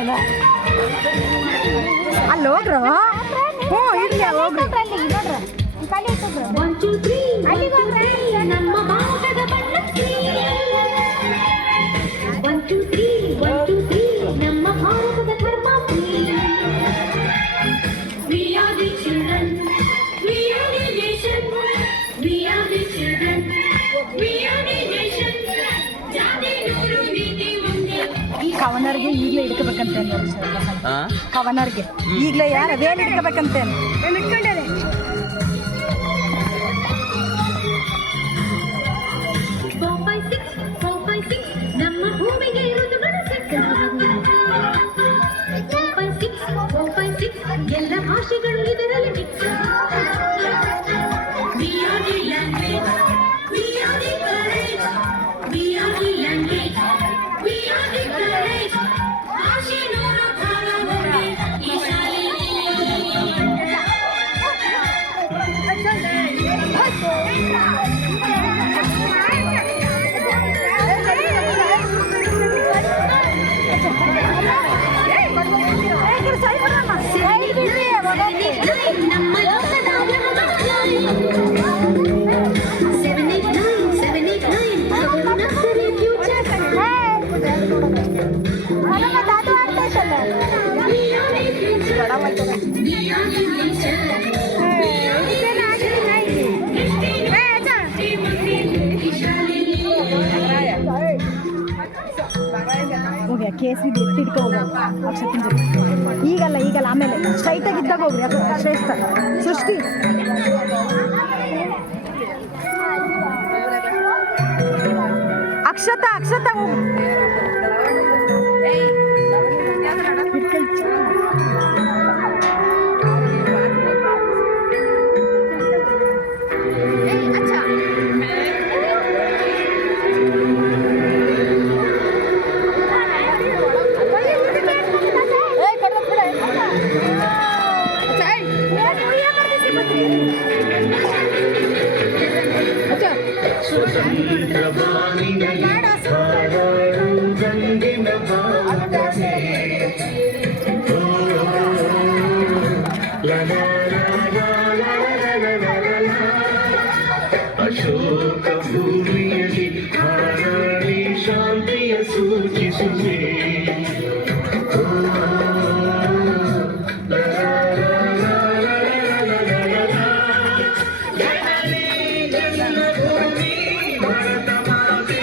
ಇದ್ದಾನೆ ಅಲ್ಲಿ ಹೋಗ್ರು ಹ್ಞೂ ಇರ್ಲಿ ಹೋಗ್ರಿ ನಮ್ಮ ಭಾರತದ ಬಣ್ಣ ನಮ್ಮ ಭಾರತದ ಧರ್ಮ We are the children, we are the nation, we are the children, we are the nation. ಜಾತಿ ನೂರು ನೀತಿ ಒಂದೇ. ಕವನರ್ಗೆ ಈಗಲೇ ಹಿಡ್ಕೋಬೇಕಂತೇನು ಕವನರ್ಗೆ ಈಗಲೇ ಯಾರು ವೇಲ್ ಹಿಡ್ಕೋಬೇಕಂತೇನು ಇಟ್ಕೊಂಡೇನೆ 456 ನಮ್ಮ ಭೂಮಿಗೆ ಇರುವುದು ಎಲ್ಲ ಭಾಷೆಗಳು ಇದರಲ್ಲಿ mix We are the language, we are the courage, we are the language, we are the courage. ಭಾಷೆ ನೂರು ಭಾಗ ಒಂದೇ ಈ ಶಾಲೆಯಲ್ಲಿ ನಮ್ಮ ಲೋಕದ ಕೇಸಿ ಎತ್ತಿಡ್ಕೊ ಅಕ್ಷತಿನ ಜೊತೆ ಈಗಲ್ಲ ಆಮೇಲೆ ಸ್ಟ್ರೈಟಾಗಿ ಇದ್ದಾಗ ಹೋಗ್ರಿ ಅದು ಶ್ರೇಷ್ಠ ಸೃಷ್ಟಿ ಅಕ್ಷತಾ ಹೋಗು ಅಶೋಕ ಭೂಮಿಯಲ್ಲಿ ಹಾರಾಡಿ ಶಾಂತಿಯ ಸೂಚಿಸುವೆ ಜನ್ಮಭೂಮಿ ಭಾರತ ಮಾತೆ